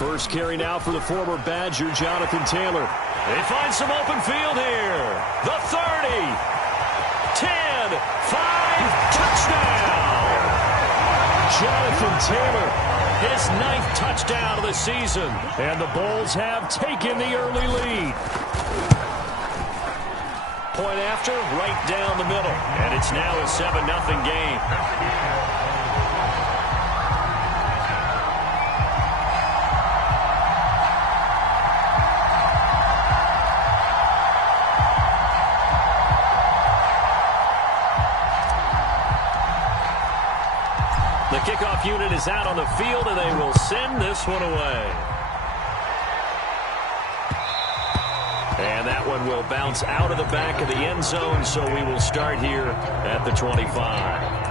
First carry now for the former Badger, Jonathan Taylor. They find some open field here. The 30, 10, 5, touchdown! Jonathan Taylor, his 9th touchdown of the season. And the Bulls have taken the early lead. Point after, right down the middle. And it's now a 7-0 game. The kickoff unit is out on the field, and they will send this one away. And that one will bounce out of the back of the end zone, so we will start here at the 25.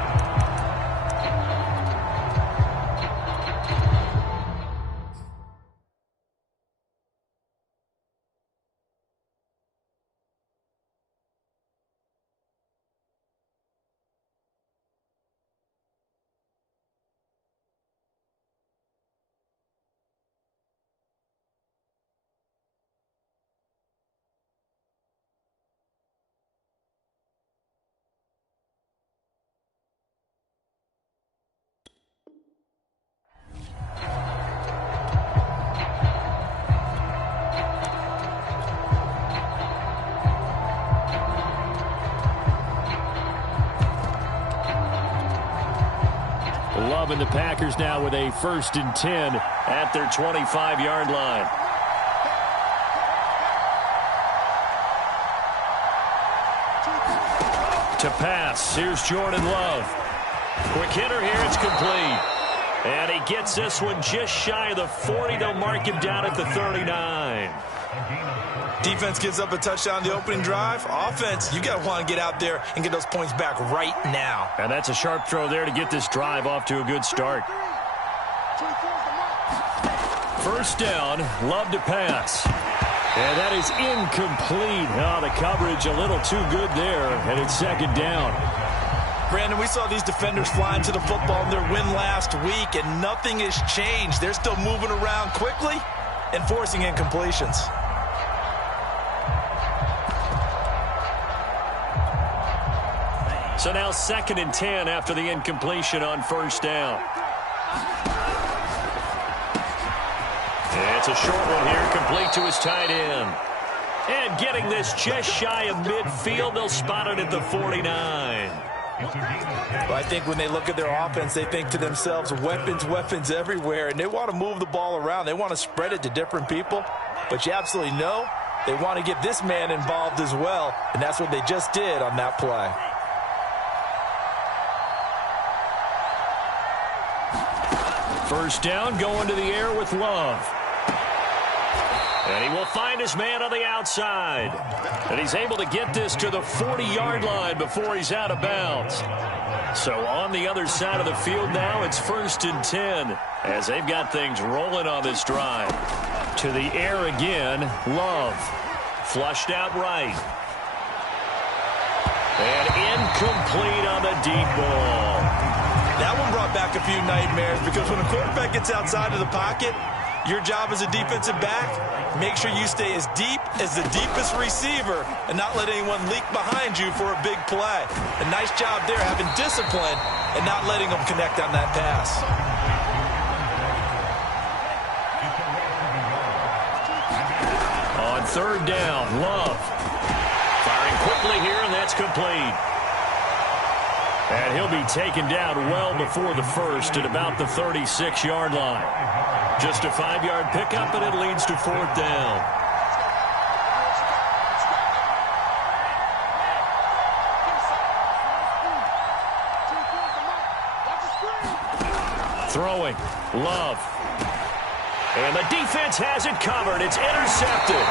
Love and the Packers now with a 1st and 10 at their 25-yard line. To pass, here's Jordan Love. Quick hitter here, it's complete. And he gets this one just shy of the 40. They'll mark him down at the 39. Defense gives up a touchdown the opening drive. Offense, you got to want to get out there and get those points back right now. And that's a sharp throw there to get this drive off to a good start. First down, Love to pass. And that is incomplete. Oh, the coverage a little too good there, and it's 2nd down. Brandon, we saw these defenders flying to the football in their win last week, and nothing has changed. They're still moving around quickly and forcing incompletions. So now 2nd and 10 after the incompletion on first down. It's a short one here, complete to his tight end. And getting this just shy of midfield, they'll spot it at the 49. Well, I think when they look at their offense, they think to themselves, weapons, weapons everywhere, and they want to move the ball around. They want to spread it to different people, but you absolutely know they want to get this man involved as well, and that's what they just did on that play. First down, going to the air with Love. And he will find his man on the outside. And he's able to get this to the 40-yard line before he's out of bounds. So on the other side of the field now, it's 1st and 10 as they've got things rolling on this drive. To the air again, Love. Flushed out right. And incomplete on the deep ball. That one brought back a few nightmares because when a quarterback gets outside of the pocket, your job as a defensive back, make sure you stay as deep as the deepest receiver and not let anyone leak behind you for a big play. A nice job there having discipline and not letting them connect on that pass. On 3rd down, Love. Firing quickly here, and that's complete. And he'll be taken down well before the first at about the 36-yard line. Just a 5-yard pickup, and it leads to 4th down. Throwing, Love. And the defense has it covered. It's intercepted.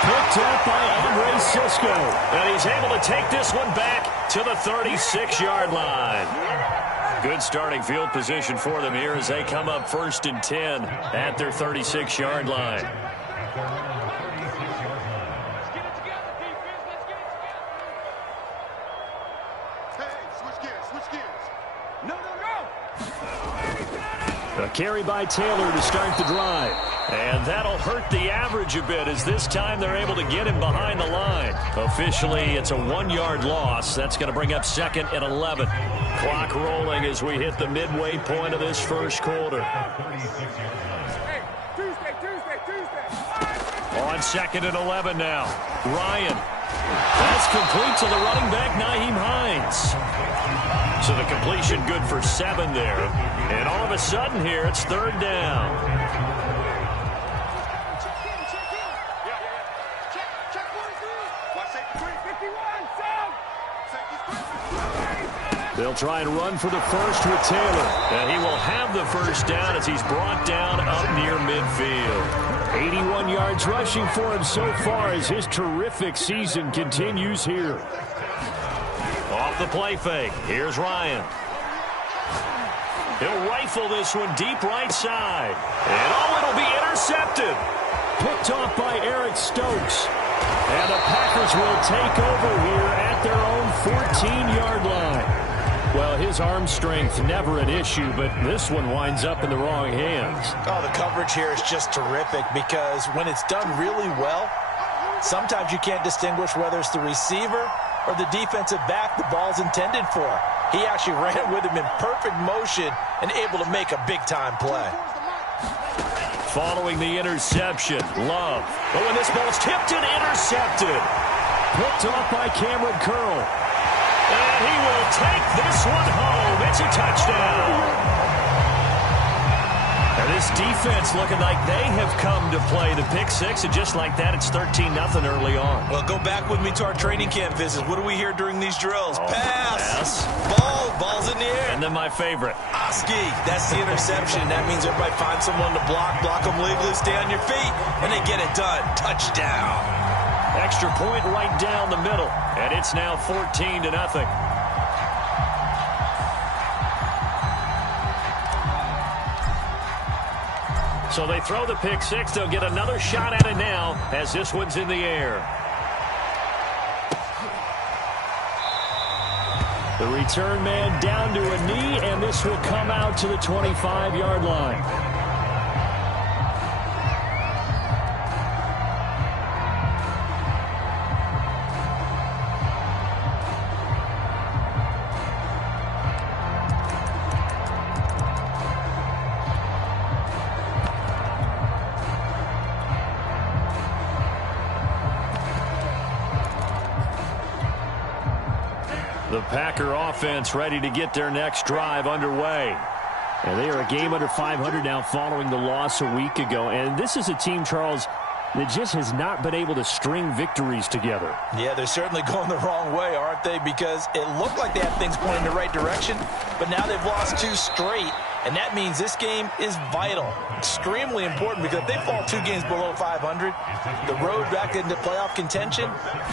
Picked up by Andre Cisco. And he's able to take this one back to the 36-yard line. Good starting field position for them here as they come up 1st and 10 at their 36-yard line. A carry by Taylor to start the drive. And that'll hurt the average a bit as this time they're able to get him behind the line. Officially, it's a 1-yard loss. That's going to bring up 2nd and 11. Clock rolling as we hit the midway point of this first quarter. On 2nd and 11 now. Ryan. That's complete to the running back, Nyheim Hines. So the completion good for 7 there. And all of a sudden here, it's 3rd down. They'll try and run for the first with Taylor. And he will have the first down as he's brought down up near midfield. 81 yards rushing for him so far as his terrific season continues here. Off the play fake. Here's Ryan. He'll rifle this one deep right side. And it'll be intercepted. Picked off by Eric Stokes. And the Packers will take over here at their own 14-yard line. Well, his arm strength never an issue, but this one winds up in the wrong hands. Oh, the coverage here is just terrific because when it's done really well, sometimes you can't distinguish whether it's the receiver or the defensive back the ball's intended for. He actually ran with him in perfect motion and able to make a big-time play. Following the interception, Love. But when this ball's tipped and intercepted. Picked off by Cameron Curl. And he will take this one home. It's a touchdown. And this defense looking like they have come to play the pick six. And just like that, it's 13-0 early on. Well, go back with me to our training camp visits. What do we hear during these drills? Pass. Ball's in the air. And then my favorite. Oski. That's the interception. That means everybody finds someone to block them legally, stay on your feet, and they get it done. Touchdown. Extra point right down the middle. And it's now 14-0. So they throw the pick six. They'll get another shot at it now as this one's in the air. The return man down to a knee, and this will come out to the 25-yard line. The Packer offense ready to get their next drive underway. And they are a game under 500 now following the loss a week ago. And this is a team, Charles, that just has not been able to string victories together. Yeah, they're certainly going the wrong way, aren't they? Because it looked like they had things pointing in the right direction, but now they've lost 2 straight. And that means this game is vital, extremely important, because if they fall 2 games below 500, the road back into playoff contention,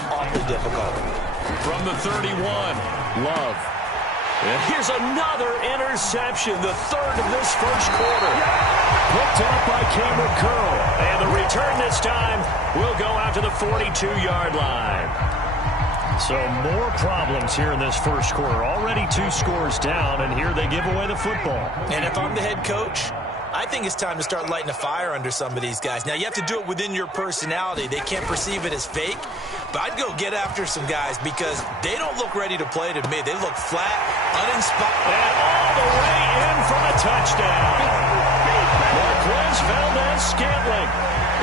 awfully difficult. From the 31, Love. And here's another interception, the 3rd of this first quarter. Picked up by Cameron Curl. And the return this time will go out to the 42-yard line. So more problems here in this first quarter. Already 2 scores down, and here they give away the football. And if I'm the head coach, I think it's time to start lighting a fire under some of these guys. Now, you have to do it within your personality. They can't perceive it as fake. But I'd go get after some guys because they don't look ready to play to me. They look flat, uninspired. And all the way in for the touchdown. Marquez Valdes-Scantling,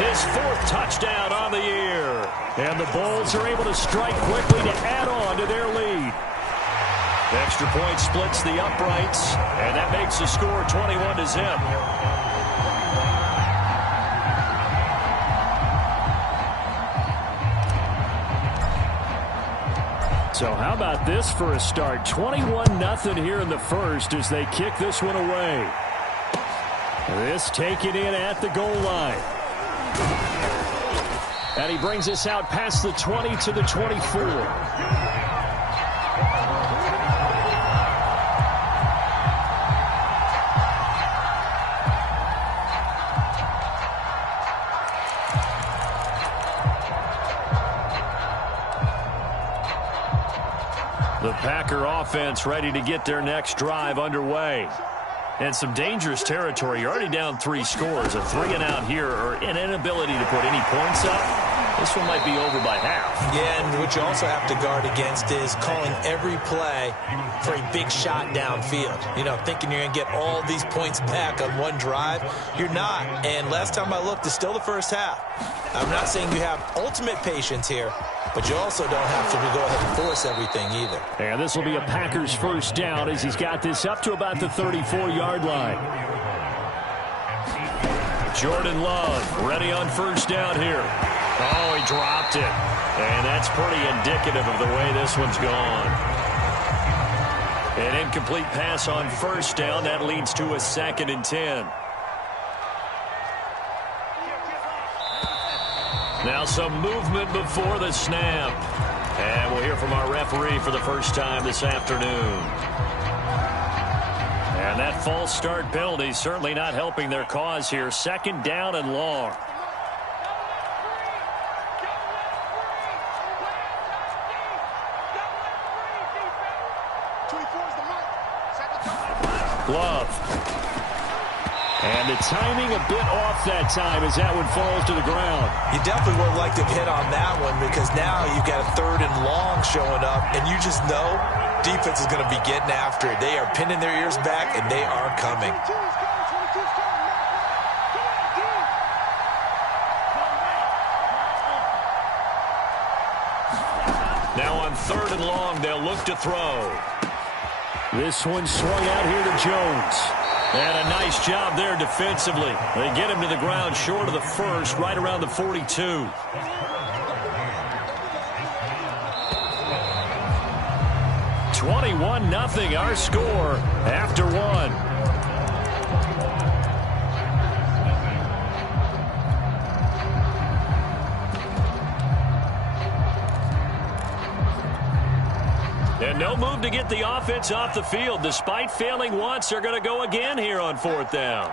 his 4th touchdown on the year. And the Bulls are able to strike quickly to add on to their lead. Extra point splits the uprights, and that makes the score 21-0. So how about this for a start? 21-0 here in the first as they kick this one away. This taken in at the goal line. And he brings us out past the 20 to the 24. The Packer offense ready to get their next drive underway. And some dangerous territory. You're already down 3 scores. A 3-and-out here, or an inability to put any points up. This one might be over by half. Yeah, and what you also have to guard against is calling every play for a big shot downfield. You know, thinking you're going to get all these points back on one drive. You're not. And last time I looked, it's still the first half. I'm not saying you have ultimate patience here, but you also don't have to go ahead and force everything either. And this will be a Packers first down as he's got this up to about the 34-yard line. Jordan Love ready on first down here. Oh, he dropped it. And that's pretty indicative of the way this one's gone. An incomplete pass on first down. That leads to a 2nd and 10. Now some movement before the snap. And we'll hear from our referee for the first time this afternoon. And that false start penalty certainly not helping their cause here. 2nd down and long. Love. And the timing a bit off that time as that one falls to the ground. You definitely would like to hit on that one because now you've got a 3rd and long showing up, and you just know defense is going to be getting after it. They are pinning their ears back, and they are coming. Now on 3rd and long, they'll look to throw. This one swung out here to Jones. And a nice job there defensively. They get him to the ground short of the first, right around the 42. 21-0 our score after 1. And no move to get the offense off the field. Despite failing once, they're going to go again here on 4th down.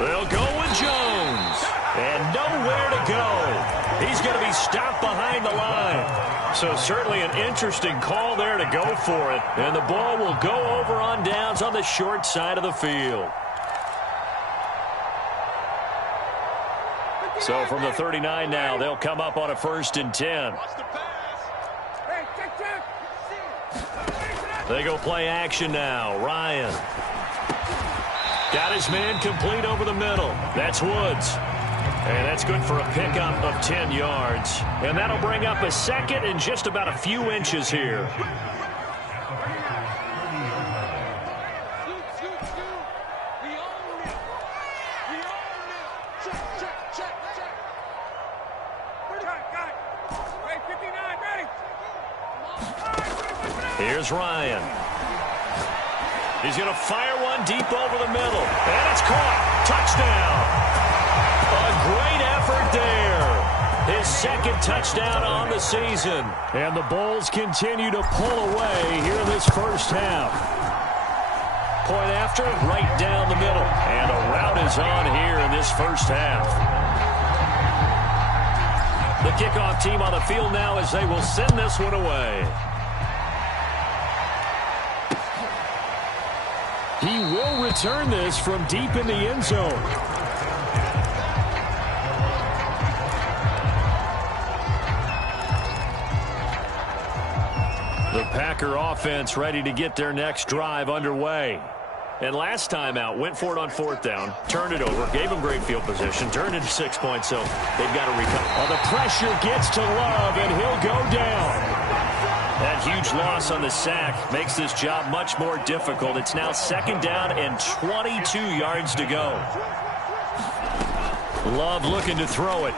They'll go with Jones. And nowhere to go. He's going to be stopped behind the line. So certainly an interesting call there to go for it. And the ball will go over on downs on the short side of the field. So from the 39 now, they'll come up on a 1st and 10. They go play action now. Ryan. Got his man complete over the middle. That's Woods. And that's good for a pickup of 10 yards. And that'll bring up a 2nd and just about a few inches here. Here's Ryan. He's going to fire one deep over the middle. And it's caught. Touchdown. A great effort there. His 2nd touchdown on the season. And the Bulls continue to pull away here in this first half. Point after, right down the middle. And a rout is on here in this first half. The kickoff team on the field now as they will send this one away. He will return this from deep in the end zone. The Packer offense ready to get their next drive underway. And last time out, went for it on 4th down, turned it over, gave them great field position, turned it 6 points, so they've got to recover. Oh, the pressure gets to Love, and he'll go down. That huge loss on the sack makes this job much more difficult. It's now 2nd down and 22 yards to go. Love looking to throw it.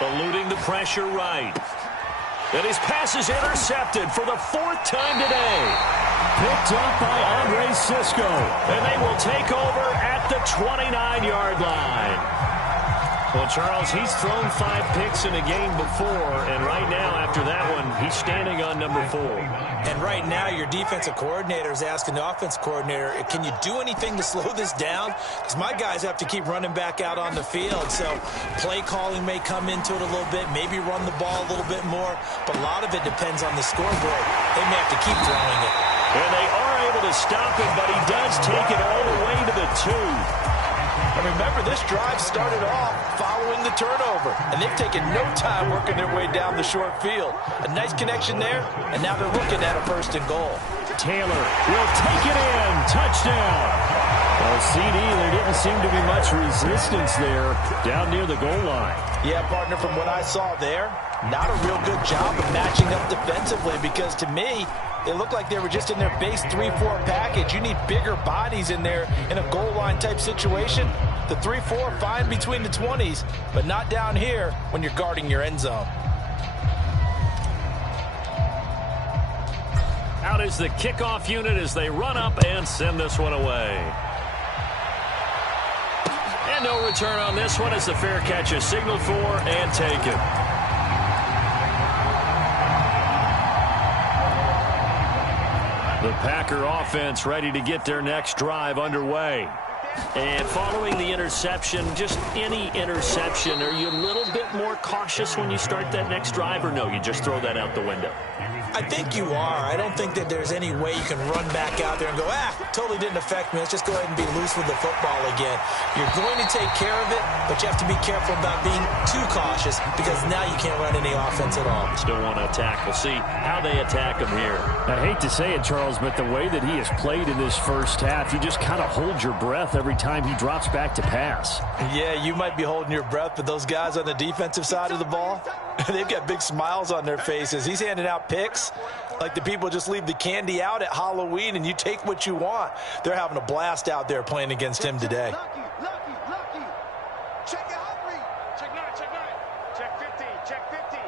Eluding the pressure right. And his pass is intercepted for the 4th time today. Picked up by Andre Cisco. And they will take over at the 29-yard line. Well, Charles, he's thrown 5 picks in a game before, and right now, after that one, he's standing on number 4. And right now, your defensive coordinator is asking the offensive coordinator, can you do anything to slow this down? Because my guys have to keep running back out on the field. So play calling may come into it a little bit, maybe run the ball a little bit more, but a lot of it depends on the scoreboard. They may have to keep throwing it. And they are able to stop him, but he does take it all the way to the 2. And remember, this drive started off following the turnover, and they've taken no time working their way down the short field. A nice connection there, and now they're looking at a 1st and goal. Taylor will take it in. Touchdown. Well, CD, there didn't seem to be much resistance there down near the goal line. Yeah, partner, from what I saw there, not a real good job of matching up defensively, because to me, they look like they were just in their base 3-4 package. You need bigger bodies in there in a goal line type situation. The 3-4 fine between the 20s, but not down here when you're guarding your end zone. Out is the kickoff unit as they run up and send this one away. And no return on this one as the fair catch is signaled for and taken. The Packer offense ready to get their next drive underway. And following the interception, just any interception, are you a little bit more cautious when you start that next drive, or no, you just throw that out the window? I think you are. I don't think that there's any way you can run back out there and go, totally didn't affect me. Let's just go ahead and be loose with the football again. You're going to take care of it, but you have to be careful about being too cautious because now you can't run any offense at all. Still want to attack. We'll see how they attack him here. I hate to say it, Charles, but the way that he has played in this first half, you just kind of hold your breath every time he drops back to pass. Yeah, you might be holding your breath, but those guys on the defensive side of the ball, they've got big smiles on their faces. He's handing out picks like the people just leave the candy out at Halloween and you take what you want. They're having a blast out there playing against him today. Lucky. Check it out, check 9. Check 50. Check 50.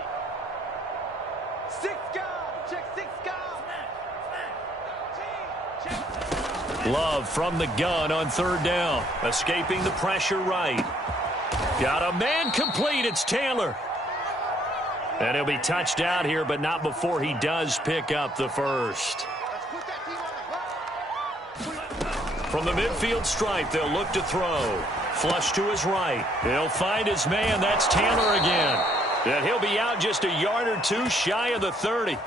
6 guard. Check 6 guard. Love from the gun on 3rd down. Escaping the pressure right. Got a man complete. It's Taylor. And he'll be touched out here, but not before he does pick up the first. From the midfield stripe, they'll look to throw. Flush to his right. He'll find his man. That's Taylor again. And he'll be out just a yard or 2 shy of the 30.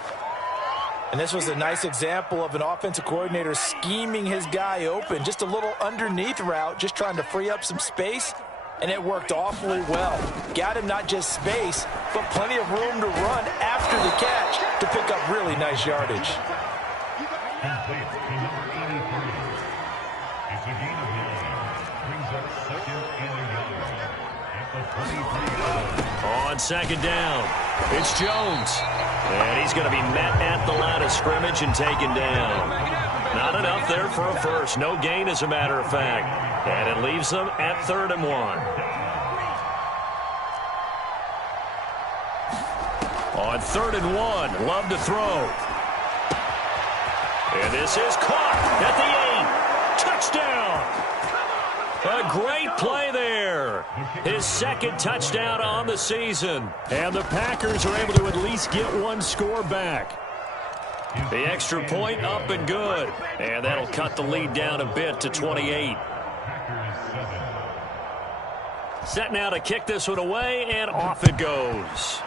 And this was a nice example of an offensive coordinator scheming his guy open. Just a little underneath route, just trying to free up some space. And it worked awfully well. Got him not just space, but plenty of room to run after the catch to pick up really nice yardage. On 2nd down, it's Jones. And he's going to be met at the line of scrimmage and taken down. Not enough there for a first. No gain, as a matter of fact. And it leaves them at 3rd and 1. On 3rd and 1, Love to throw. And this is caught at the 8. Touchdown! A great play there. His 2nd touchdown on the season. And the Packers are able to at least get 1 score back. The extra point up and good. And that'll cut the lead down a bit to 28. Set now to kick this one away, and off it goes.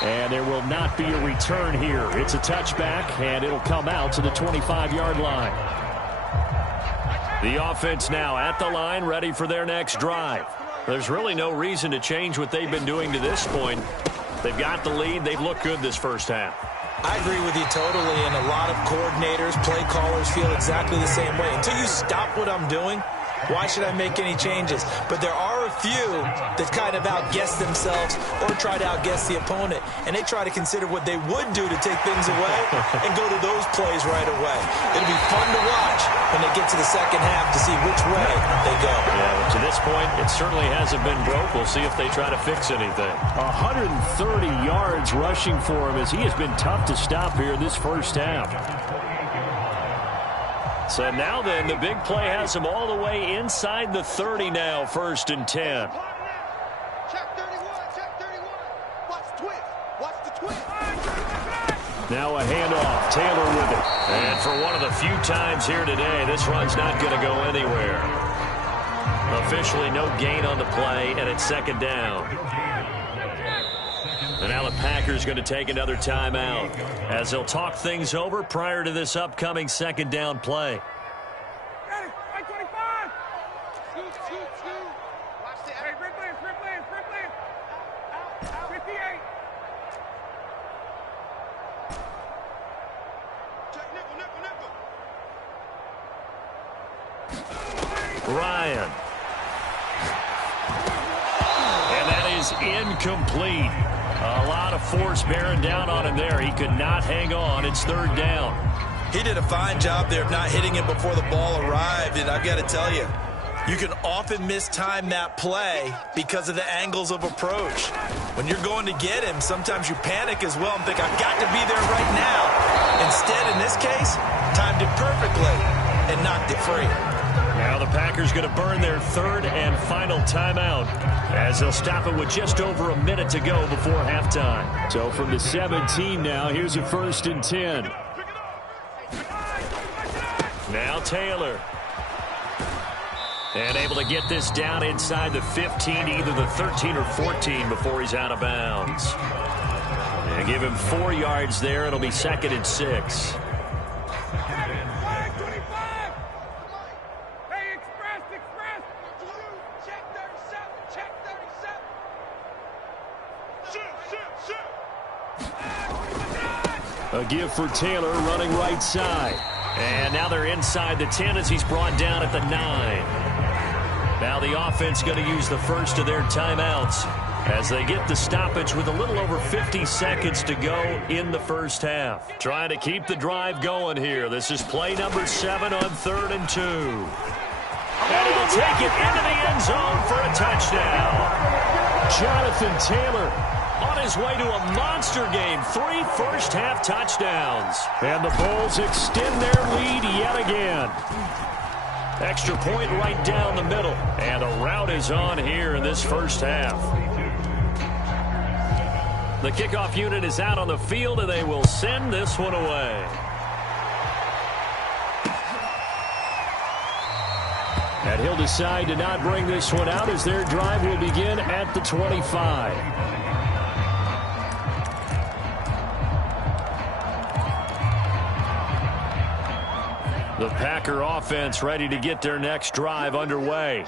And there will not be a return here. It's a touchback, and it'll come out to the 25-yard line. The offense now at the line, ready for their next drive. There's really no reason to change what they've been doing to this point. They've got the lead. They've looked good this first half. I agree with you totally, and a lot of coordinators, play callers feel exactly the same way. Until you stop what I'm doing, why should I make any changes? But there are a few that kind of outguess themselves or try to outguess the opponent, and they try to consider what they would do to take things away and go to those plays right away. It'll be fun to watch when they get to the second half to see which way they go. Yeah, but to this point, it certainly hasn't been broke. We'll see if they try to fix anything. 130 yards rushing for him as he has been tough to stop here this first half. So now then, the big play has him all the way inside the 30 now, 1st and 10. Check 31, check 31. Watch the twist. Watch the twist. Now a handoff. Taylor with it. And for one of the few times here today, this run's not going to go anywhere. Officially no gain on the play, and it's 2nd down. And now the Packers going to take another timeout as they'll talk things over prior to this upcoming 2nd down play. Ryan. And that is incomplete. A lot of force bearing down on him there. He could not hang on. It's 3rd down. He did a fine job there of not hitting it before the ball arrived, and I've got to tell you, you can often mistime that play because of the angles of approach. When you're going to get him, sometimes you panic as well and think, I've got to be there right now. Instead, in this case, timed it perfectly and knocked it free. Now the Packers going to burn their 3rd and final timeout as they'll stop it with just over a minute to go before halftime. So from the 17 now, here's a 1st and 10. Now Taylor. And able to get this down inside the 15, either the 13 or 14 before he's out of bounds. And give him 4 yards there. It'll be 2nd and 6. A give for Taylor running right side. And now they're inside the 10 as he's brought down at the 9. Now the offense going to use the first of their timeouts as they get the stoppage with a little over 50 seconds to go in the first half. Trying to keep the drive going here. This is play number 7 on 3rd and 2. And he'll take it into the end zone for a touchdown. Jonathan Taylor on his way to a monster game. 3 first-half touchdowns. And the Bulls extend their lead yet again. Extra point right down the middle. And a rout is on here in this first half. The kickoff unit is out on the field, and they will send this one away. And he'll decide to not bring this one out as their drive will begin at the 25. The Packer offense ready to get their next drive underway.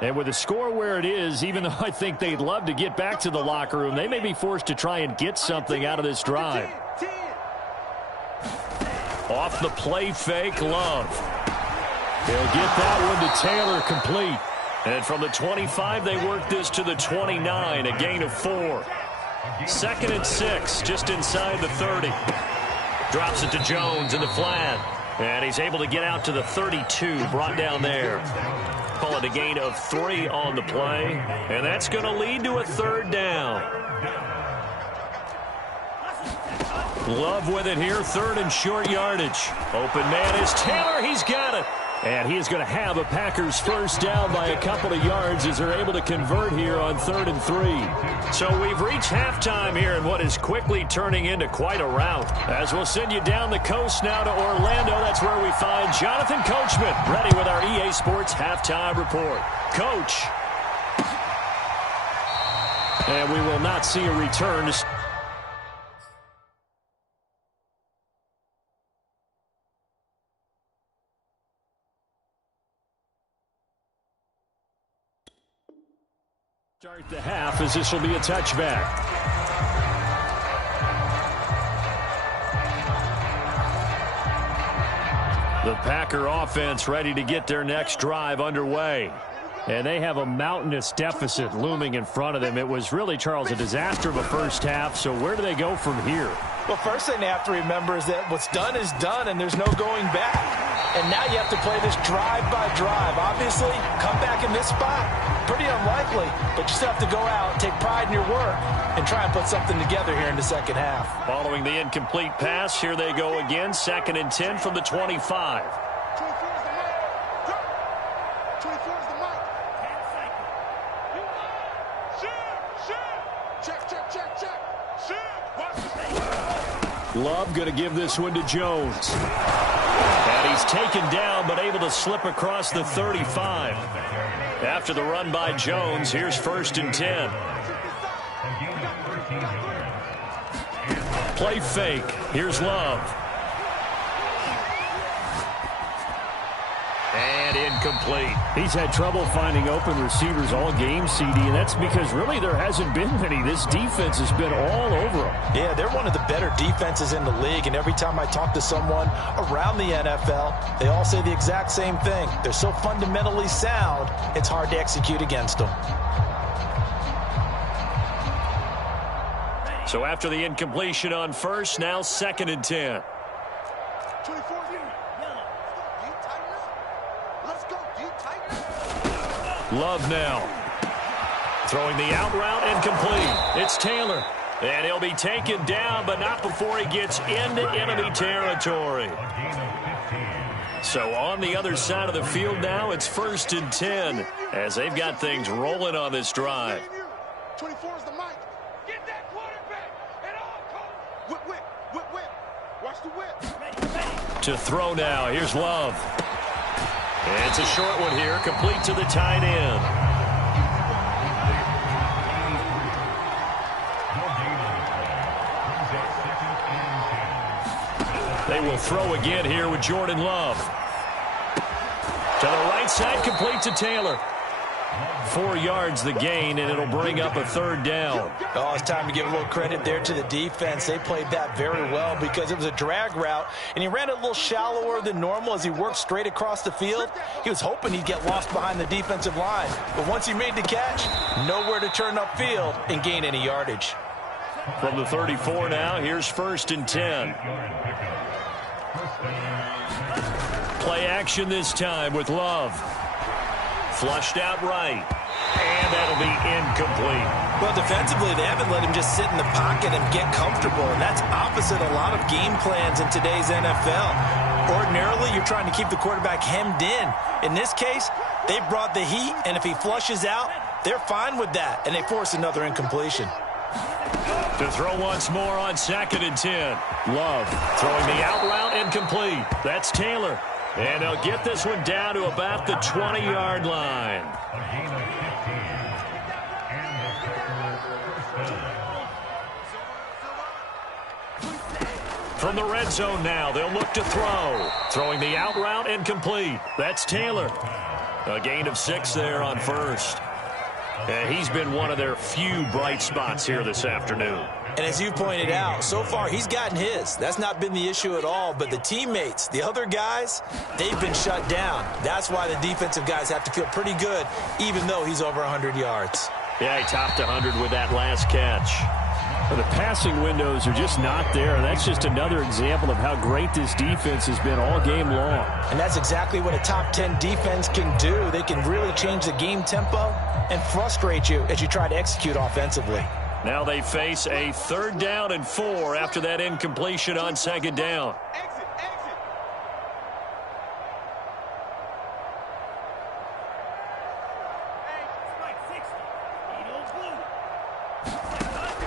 And with the score where it is, even though I think they'd love to get back to the locker room, they may be forced to try and get something out of this drive. Off the play fake, Love. They'll get that one to Taylor complete. And from the 25, they work this to the 29, a gain of 4. 2nd and 6, just inside the 30. Drops it to Jones in the flat. And he's able to get out to the 32, brought down there. Call it a gain of 3 on the play. And that's going to lead to a 3rd down. Love with it here, 3rd and short yardage. Open man is Taylor, he's got it. And he is going to have a Packers first down by a couple of yards as they're able to convert here on 3rd and 3. So we've reached halftime here in what is quickly turning into quite a rout. As we'll send you down the coast now to Orlando, that's where we find Jonathan Coachman, ready with our EA Sports halftime report. Coach. And we will not see a return to... Start the half as this will be a touchback. The Packer offense ready to get their next drive underway. And they have a mountainous deficit looming in front of them. It was really, Charles, a disaster of a first half. So where do they go from here? Well, first thing they have to remember is that what's done is done, and there's no going back. And now you have to play this drive by drive. Obviously, come back in this spot, pretty unlikely, but you still have to go out, take pride in your work, and try and put something together here in the second half. Following the incomplete pass, here they go again, 2nd and 10 from the 25. 24 is the mic. 10 seconds. You check. Watch the Love going to give this one to Jones. And he's taken down, but able to slip across the 35. After the run by Jones, here's 1st and 10. Play fake. Here's Love. And incomplete. He's had trouble finding open receivers all game, CD, and that's because really there hasn't been many. This defense has been all over them. Yeah, they're one of the better defenses in the league, and every time I talk to someone around the NFL, they all say the exact same thing. They're so fundamentally sound, it's hard to execute against them. So after the incompletion on 1st, now 2nd and 10. 24. Let's go. Love now. Throwing the out route incomplete. It's Taylor. And he'll be taken down, but not before he gets into enemy territory. So on the other side of the field now, it's 1st and 10 as they've got things rolling on this drive. 24 is the mic. Get that quarterback at all costs. Whip. Watch the whip. To throw now. Here's Love. It's a short one here, complete to the tight end. They will throw again here with Jordan Love. To the right side, complete to Taylor. 4 yards the gain, and it'll bring up a 3rd down. Oh, it's time to give a little credit there to the defense. They played that very well because it was a drag route, and he ran it a little shallower than normal as he worked straight across the field. He was hoping he'd get lost behind the defensive line, but once he made the catch, nowhere to turn upfield and gain any yardage. From the 34 now, here's 1st and 10. Play action this time with Love. Flushed out right. And that'll be incomplete. Well, defensively, they haven't let him just sit in the pocket and get comfortable, and that's opposite a lot of game plans in today's NFL. Ordinarily, you're trying to keep the quarterback hemmed in. In this case, they brought the heat, and if he flushes out, they're fine with that, and they force another incompletion. To throw once more on 2nd and 10. Love throwing the out route incomplete. That's Taylor. And they'll get this one down to about the 20-yard line. From the red zone now, they'll look to throw. Throwing the out route incomplete. That's Taylor. A gain of 6 there on 1st. And he's been one of their few bright spots here this afternoon. And as you pointed out, so far he's gotten his. That's not been the issue at all. But the teammates, the other guys, they've been shut down. That's why the defensive guys have to feel pretty good, even though he's over 100 yards. Yeah, he topped 100 with that last catch. But the passing windows are just not there. And that's just another example of how great this defense has been all game long. And that's exactly what a top 10 defense can do. They can really change the game tempo and frustrate you as you try to execute offensively. Now they face a 3rd down and 4 after that incompletion on 2nd down.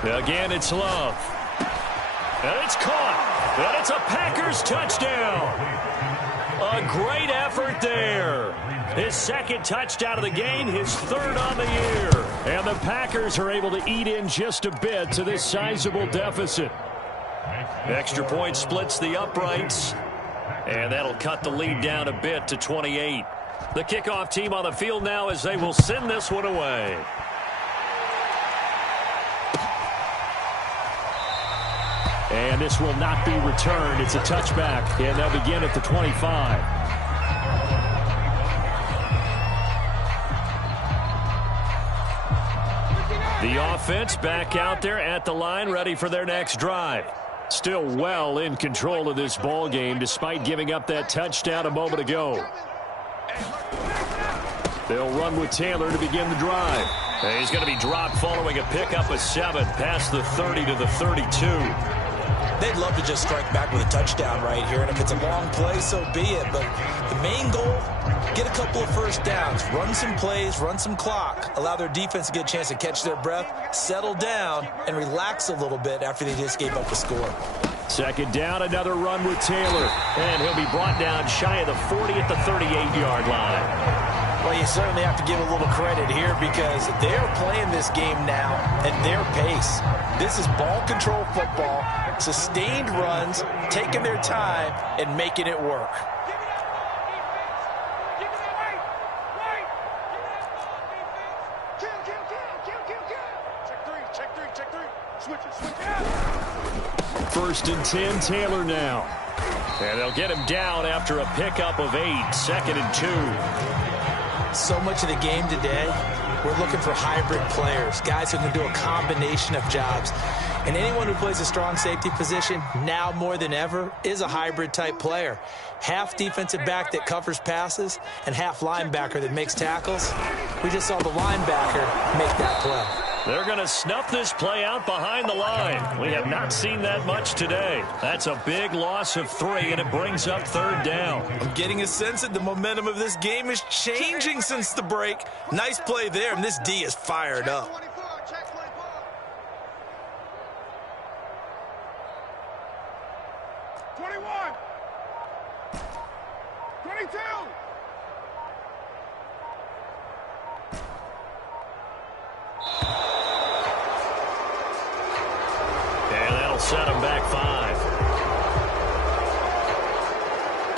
Again, it's Love. And it's caught. And it's a Packers touchdown. A great effort there. His 2nd touchdown of the game, his 3rd on the year. And the Packers are able to eat in just a bit to this sizable deficit. Extra point splits the uprights. And that'll cut the lead down a bit to 28. The kickoff team on the field now as they will send this one away. And this will not be returned. It's a touchback, and they'll begin at the 25. The offense back out there at the line, ready for their next drive. Still well in control of this ball game, despite giving up that touchdown a moment ago. They'll run with Taylor to begin the drive. And he's going to be dropped following a pickup of 7 past the 30 to the 32. they'd love to just strike back with a touchdown right here. And if it's a long play, so be it. But the main goal, get a couple of first downs, run some plays, run some clock, allow their defense to get a chance to catch their breath, settle down, and relax a little bit after they just gave up a score. Second down, another run with Taylor. And he'll be brought down shy of the 40 at the 38-yard line. Well, you certainly have to give a little credit here because they're playing this game now at their pace. This is ball control football, sustained runs, taking their time, and making it work. First and 10, Taylor now. And they'll get him down after a pickup of 8, 2nd and 2. So much of the game today, we're looking for hybrid players, guys who can do a combination of jobs. And anyone who plays a strong safety position, now more than ever, is a hybrid type player. Half defensive back that covers passes and half linebacker that makes tackles. We just saw the linebacker make that play. They're going to snuff this play out behind the line. We have not seen that much today. That's a big loss of 3, and it brings up 3rd down. I'm getting a sense that the momentum of this game is changing since the break. Nice play there, and this D is fired up. 21. 22. And that'll set him back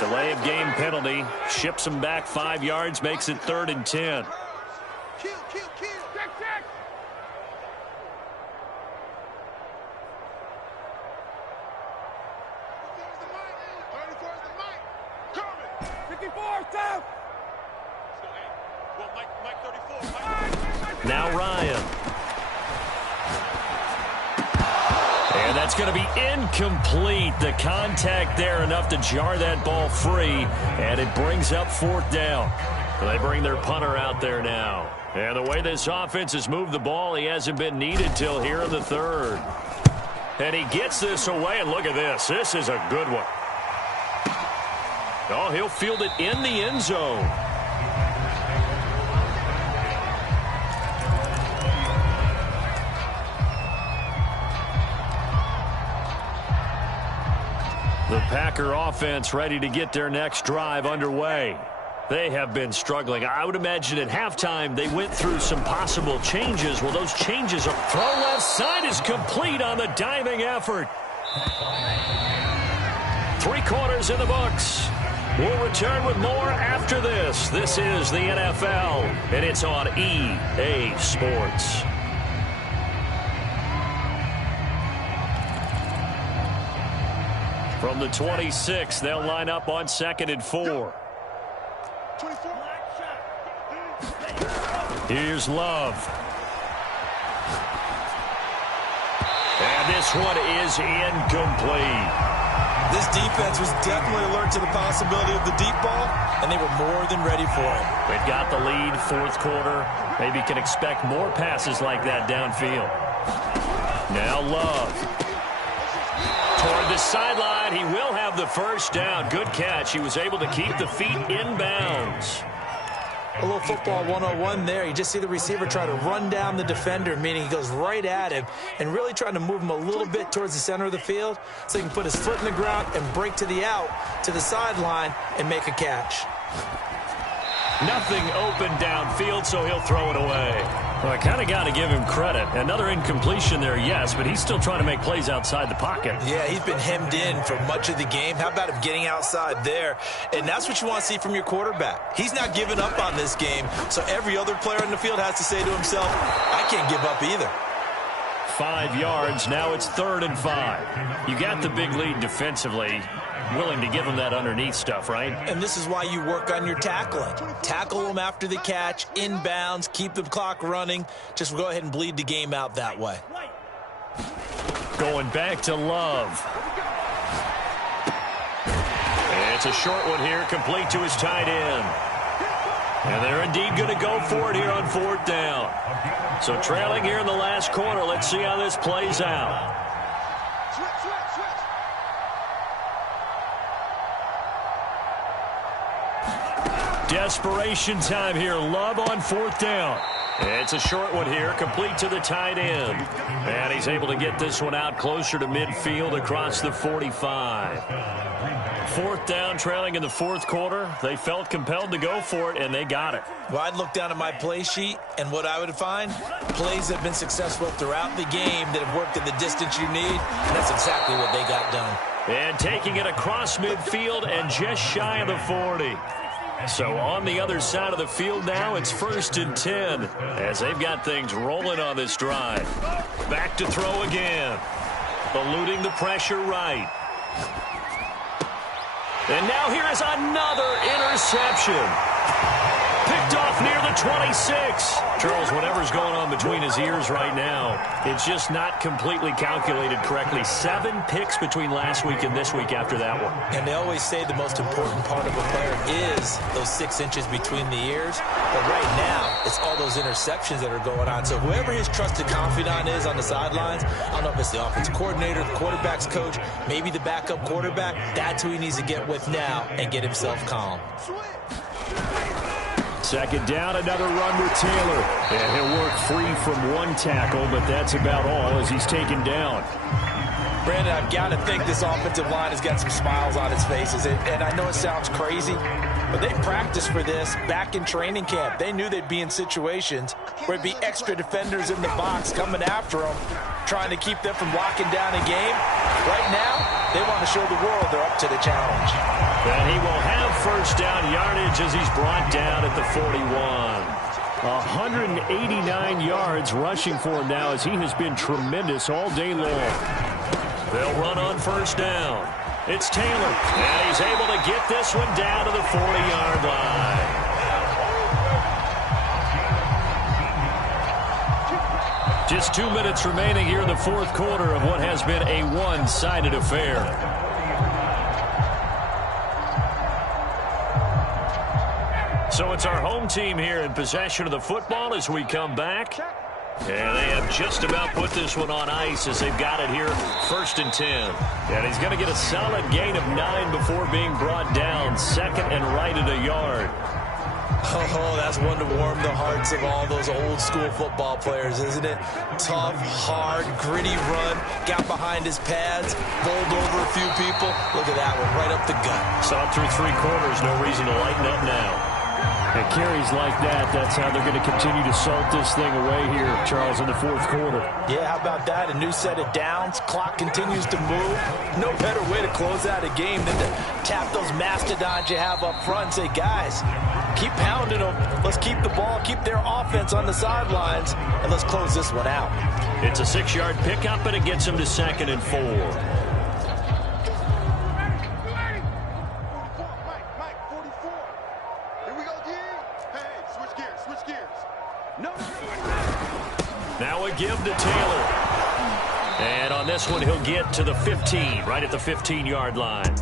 5. Delay of game penalty. Ships him back 5 yards, makes it 3rd and 10. Kill. Check. Now Ryan. And that's going to be incomplete. The contact there enough to jar that ball free, and it brings up 4th down. They bring their punter out there now. And the way this offense has moved the ball, he hasn't been needed till here in the 3rd. And he gets this away, and look at this. This is a good one. Oh, he'll field it in the end zone. The Packer offense ready to get their next drive underway. They have been struggling. I would imagine at halftime they went through some possible changes. Well, those changes are... Throw left side is complete on the diving effort. 3 quarters in the books. We'll return with more after this. This is the NFL, and it's on EA Sports. From the 26, they'll line up on 2nd and 4. Here's Love. And this one is incomplete. This defense was definitely alert to the possibility of the deep ball, and they were more than ready for it. They've got the lead, 4th quarter. Maybe can expect more passes like that downfield. Now Love. Toward the sideline, he will have the 1st down. Good catch. He was able to keep the feet in bounds. A little football 101 there. You just see the receiver try to run down the defender, meaning he goes right at him and really trying to move him a little bit towards the center of the field so he can put his foot in the ground and break to the out, to the sideline, and make a catch. Nothing open downfield, so he'll throw it away. Well, I kind of got to give him credit. Another incompletion there, yes, but he's still trying to make plays outside the pocket. Yeah, he's been hemmed in for much of the game. How about him getting outside there? And that's what you want to see from your quarterback. He's not giving up on this game, so every other player in the field has to say to himself, I can't give up either. 5 yards. Now it's 3rd and 5. You got the big lead defensively. Willing to give him that underneath stuff, right? And this is why you work on your tackling. Tackle them after the catch, inbounds, keep the clock running. Just go ahead and bleed the game out that way. Going back to Love. And it's a short one here, complete to his tight end. And they're indeed going to go for it here on 4th down. So trailing here in the last quarter, let's see how this plays out. Desperation time here. Love on 4th down. It's a short one here, complete to the tight end. And he's able to get this one out closer to midfield across the 45. 4th down, trailing in the 4th quarter. They felt compelled to go for it, and they got it. Well, I'd look down at my play sheet, and what I would find, plays that have been successful throughout the game that have worked at the distance you need, and that's exactly what they got done. And taking it across midfield and just shy of the 40. So on the other side of the field now, it's 1st and 10 as they've got things rolling on this drive. Back to throw again. Eluding the pressure right. And now here is another interception. Picked off near the 26. Charles, whatever's going on between his ears right now, it's just not completely calculated correctly. 7 picks between last week and this week after that one. And they always say the most important part of a player is those 6 inches between the ears. But right now, it's all those interceptions that are going on. So whoever his trusted confidant is on the sidelines, I don't know if it's the offensive coordinator, the quarterback's coach, maybe the backup quarterback, that's who he needs to get with now and get himself calm. 2nd down, another run with Taylor. And he'll work free from 1 tackle, but that's about all as he's taken down. Brandon, I've got to think this offensive line has got some smiles on its faces. And I know it sounds crazy, but they practiced for this back in training camp. They knew they'd be in situations where it'd be extra defenders in the box coming after them, trying to keep them from locking down a game. Right now, they want to show the world they're up to the challenge. And he will have 1st down yardage as he's brought down at the 41. 189 yards rushing for him now as he has been tremendous all day long. They'll run on 1st down. It's Taylor, and he's able to get this one down to the 40-yard line. Just 2 minutes remaining here in the 4th quarter of what has been a one-sided affair. So it's our home team here in possession of the football as we come back. And they have just about put this one on ice as they've got it here, 1st and 10. And he's going to get a solid gain of 9 before being brought down, 2nd and right at a yard. Oh, that's one to warm the hearts of all those old school football players, isn't it? Tough, hard, gritty run, got behind his pads, bowled over a few people. Look at that one, right up the gut. Saw it through 3 quarters, no reason to lighten up now. And carries like that, that's how they're going to continue to salt this thing away here, Charles, in the 4th quarter. Yeah, how about that? A new set of downs. Clock continues to move. No better way to close out a game than to tap those mastodons you have up front and say, guys, keep pounding them. Let's keep the ball, keep their offense on the sidelines, and let's close this one out. It's a 6-yard pickup, and it gets them to 2nd and 4. Now a give to Taylor. And on this one, he'll get to the 15, right at the 15-yard line.